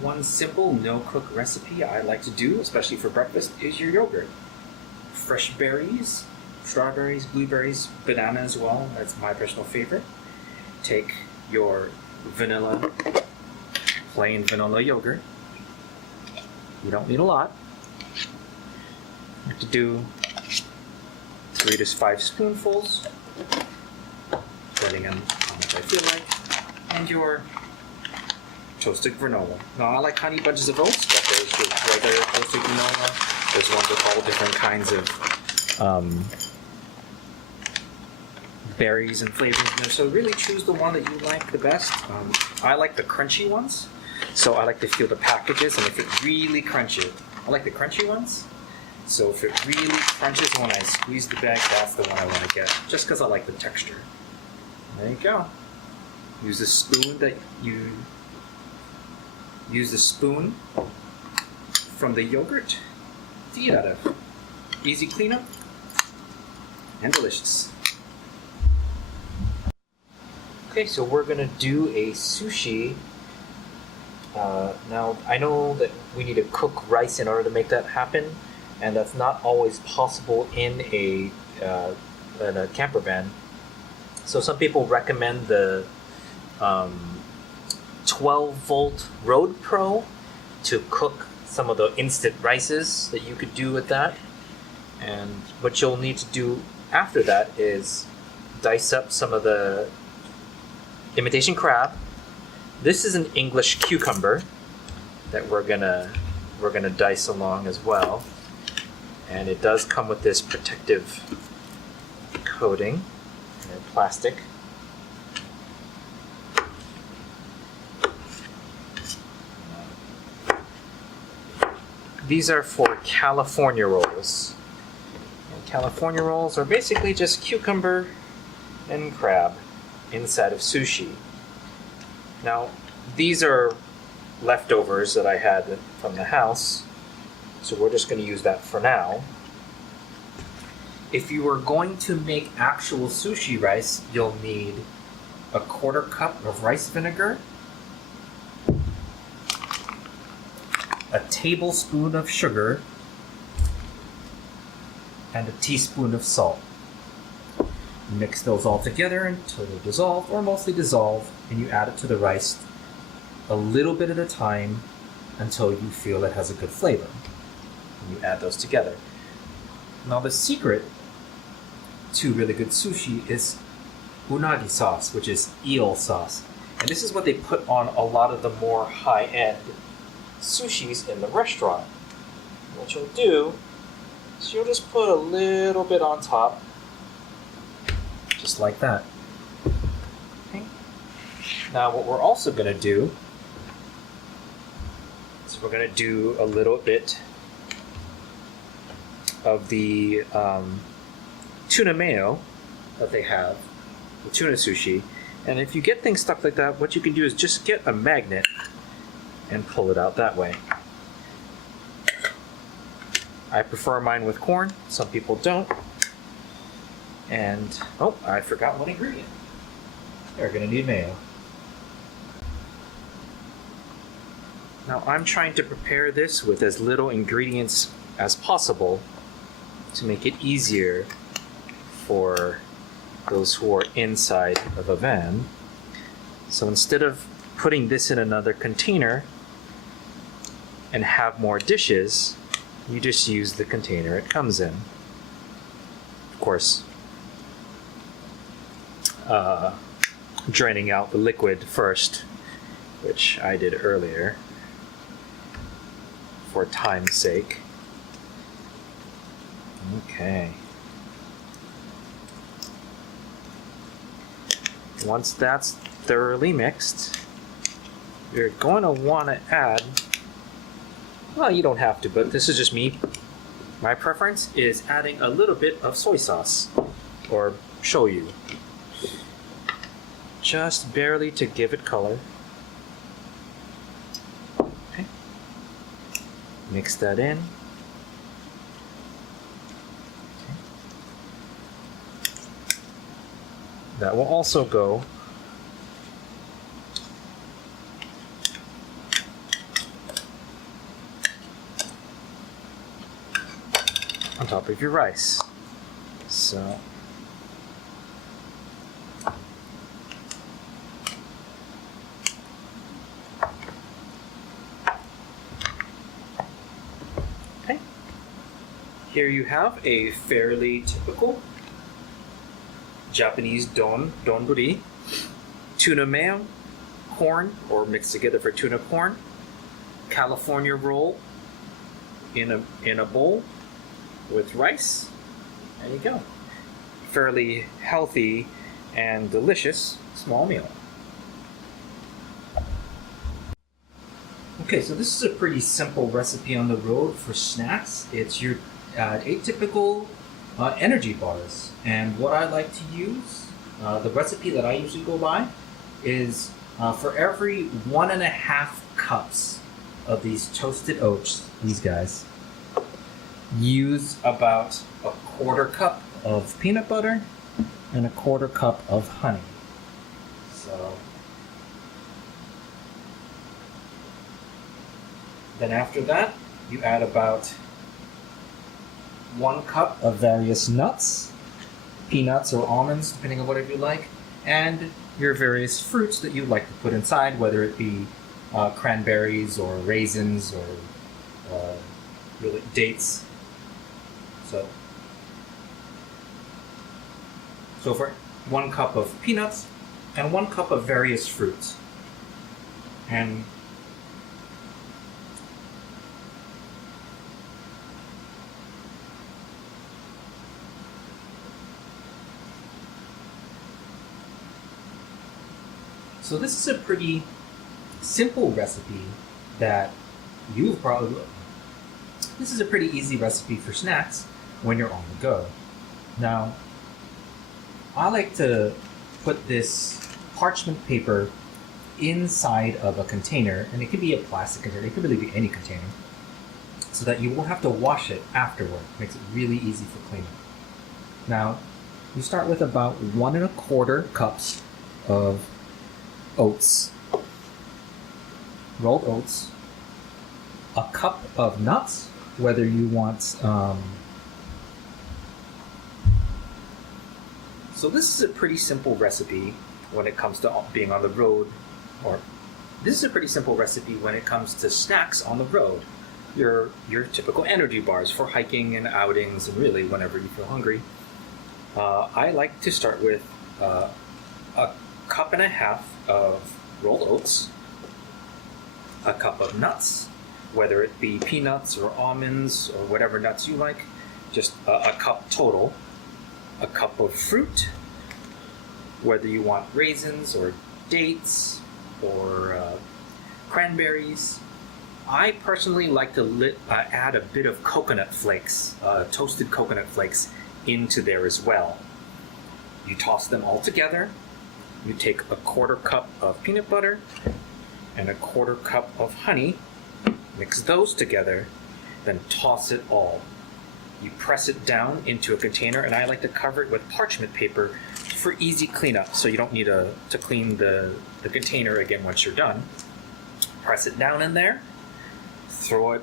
One simple no-cook recipe I like to do, especially for breakfast, is your yogurt. Fresh berries, strawberries, blueberries, banana as well. That's my personal favorite. Take your vanilla, plain vanilla yogurt. You don't need a lot. You have to do 3 to 5 spoonfuls, depending on how much I feel like, and your toasted granola. Now I like honey bunches of oats, but there's just regular toasted granola. There's ones with all different kinds of berries and flavors in there. So really choose the one that you like the best. I like the crunchy ones, so I like to feel the packages, and if it really crunchy, I like the crunchy ones. So if it really crunches when I squeeze the bag, that's the one I want to get, just because I like the texture. There you go. Use the spoon from the yogurt to eat out of. Easy cleanup and delicious. Okay, so we're gonna do a sushi. Now I know that we need to cook rice in order to make that happen, and that's not always possible in a camper van. So some people recommend the 12-volt Road Pro to cook some of the instant rices that you could do with that. And what you'll need to do after that is dice up some of the imitation crab. This is an English cucumber that we're gonna dice along as well, and it does come with this protective coating in plastic. These are for California rolls. And California rolls are basically just cucumber and crab inside of sushi. Now, these are leftovers that I had from the house, so we're just going to use that for now. If you were going to make actual sushi rice, you'll need a 1/4 cup of rice vinegar, a tablespoon of sugar, and a teaspoon of salt. Mix those all together until they dissolve, or mostly dissolve, and you add it to the rice a little bit at a time until you feel it has a good flavor. And you add those together. Now the secret to really good sushi is unagi sauce, which is eel sauce. And this is what they put on a lot of the more high-end sushis in the restaurant. And what you'll do is you'll just put a little bit on top, just like that. Okay. Now what we're also going to do is we're going to do a little bit of the tuna mayo that they have, the tuna sushi. And if you get things stuck like that, what you can do is just get a magnet and pull it out that way. I prefer mine with corn. Some people don't. And, oh, I forgot one ingredient. You're going to need mayo. Now, I'm trying to prepare this with as little ingredients as possible to make it easier for those who are inside of a van. So instead of putting this in another container and have more dishes, you just use the container it comes in. Of course, draining out the liquid first, which I did earlier for time's sake. Okay. Once that's thoroughly mixed, you're going to want to add, well, you don't have to, but this is just me. My preference is adding a little bit of soy sauce or shoyu. Just barely to give it color. Okay. Mix that in. Okay. That will also go on top of your rice. So okay, here you have a fairly typical Japanese donburi, tuna mayo, corn, or mixed together for tuna corn, California roll in a bowl with rice. There you go. Fairly healthy and delicious small meal. Okay, so this is a pretty simple recipe on the road for snacks. It's your atypical energy bars. And what I like to use, the recipe that I usually go by, is for every 1.5 cups of these toasted oats, these guys, use about a 1/4 cup of peanut butter and a 1/4 cup of honey. So then after that, you add about 1 cup of various nuts, peanuts or almonds, depending on whatever you like, and your various fruits that you like to put inside, whether it be cranberries or raisins or really dates. So for 1 cup of peanuts and 1 cup of various fruits. And so this is a pretty simple recipe that you've probably... This is a pretty easy recipe for snacks when you're on the go. Now, I like to put this parchment paper inside of a container, and it could be a plastic container, it could really be any container, so that you won't have to wash it afterward. It makes it really easy for cleaning. Now, you start with about 1.25 cups of oats, rolled oats, a cup of nuts, whether you want so this is a pretty simple recipe when it comes to being on the road, or this is a pretty simple recipe when it comes to snacks on the road. Your typical energy bars for hiking and outings, and really whenever you feel hungry. I like to start with a 1.5 cups of rolled oats, a cup of nuts, whether it be peanuts or almonds or whatever nuts you like, just a cup total, a cup of fruit, whether you want raisins or dates or cranberries. I personally like to add a bit of coconut flakes, toasted coconut flakes, into there as well. You toss them all together. You take a 1/4 cup of peanut butter and a 1/4 cup of honey, mix those together, then toss it all. You press it down into a container, and I like to cover it with parchment paper for easy cleanup, so you don't need to clean the container again once you're done. Press it down in there, throw it,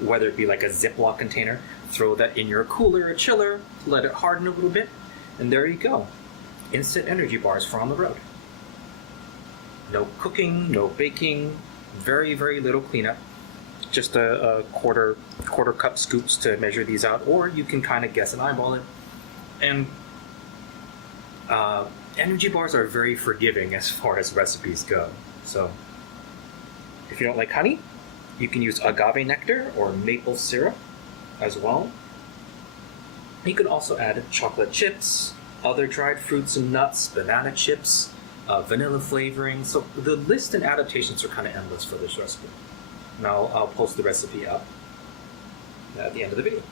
whether it be like a Ziploc container, throw that in your cooler or chiller, let it harden a little bit, and there you go. Instant energy bars for on the road. No cooking, no baking, very, very little cleanup. Just a quarter cup scoops to measure these out, or you can kind of guess and eyeball it. And energy bars are very forgiving as far as recipes go. So if you don't like honey, you can use agave nectar or maple syrup as well. You can also add chocolate chips, other dried fruits and nuts, banana chips, vanilla flavoring. So the list and adaptations are kind of endless for this recipe. And I'll post the recipe up at the end of the video.